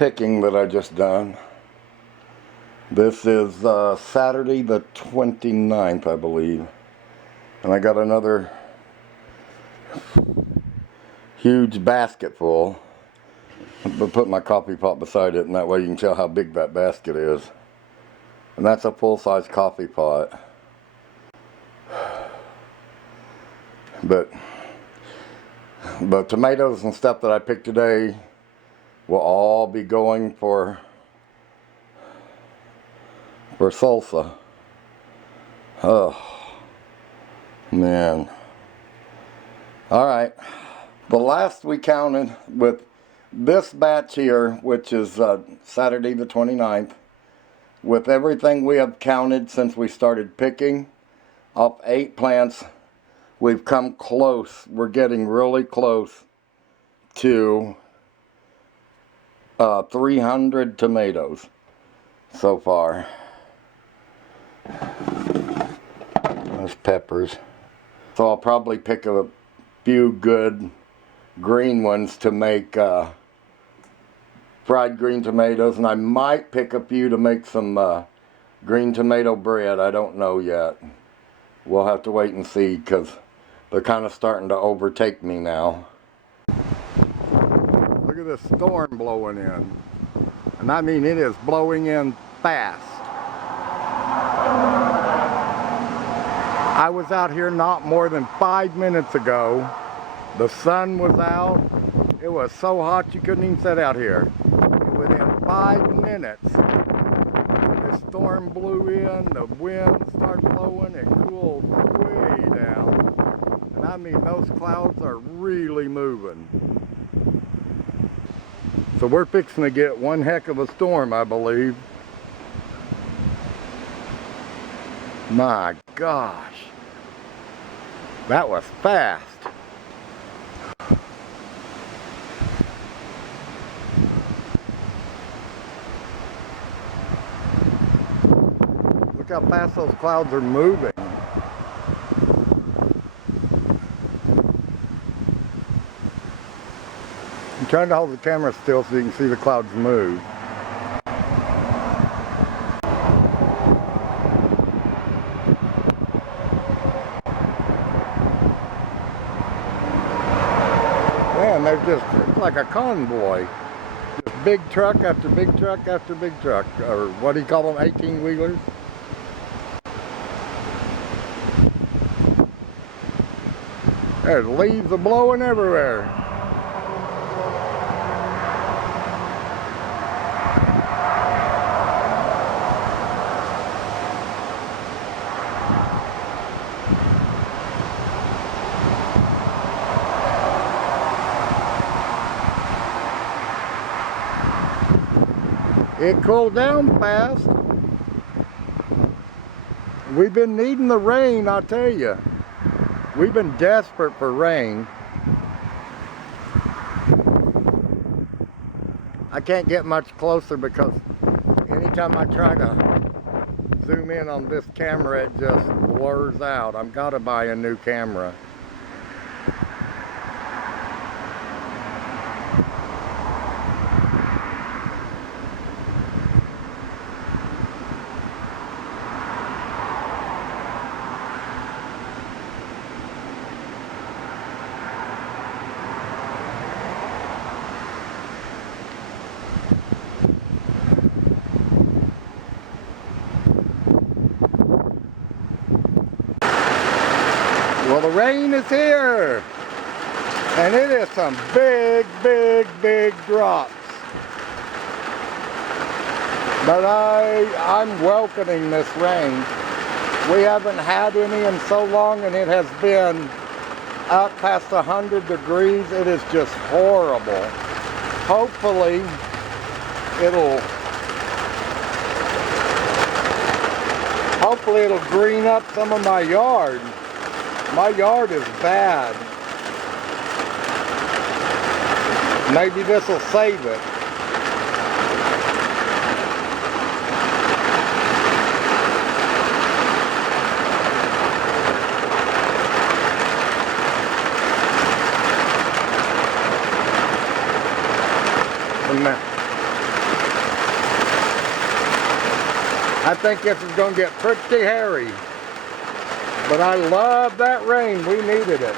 picking that I just done. This is Saturday the 29th, I believe. And I got another huge basket full. But put my coffee pot beside it, and that way you can tell how big that basket is. And that's a full-size coffee pot. But the tomatoes and stuff that I picked today will all be going for salsa. Oh, man. Alright. The last we counted with this batch here, which is Saturday the 29th, with everything we have counted since we started picking, off 8 plants, we've come close. We're getting really close to 300 tomatoes so far. Those peppers. So I'll probably pick a few good green ones to make fried green tomatoes, and I might pick a few to make some green tomato bread. I don't know yet. We'll have to wait and see, because they're kind of starting to overtake me now. Look at this storm blowing in. And I mean, it is blowing in fast. I was out here not more than 5 minutes ago. The sun was out. It was so hot you couldn't even sit out here. And within 5 minutes, the storm blew in, the wind started blowing, it cooled way down. And I mean, those clouds are really moving. So we're fixing to get one heck of a storm, I believe. My gosh. That was fast. Look how fast those clouds are moving. I'm trying to hold the camera still so you can see the clouds move. Man, they're just, it's like a convoy. Just big truck after big truck after big truck. Or what do you call them, 18-wheelers? There's leaves are blowing everywhere. It cooled down fast. We've been needing the rain, I'll tell you. We've been desperate for rain. I can't get much closer because anytime I try to zoom in on this camera, it just blurs out. I've got to buy a new camera. Well, the rain is here, and it is some big, big, big drops. But I'm welcoming this rain. We haven't had any in so long, and it has been out past 100 degrees. It is just horrible. Hopefully, it'll green up some of my yard. My yard is bad. Maybe this will save it. I think this is going to get pretty hairy. But I love that rain. We needed it.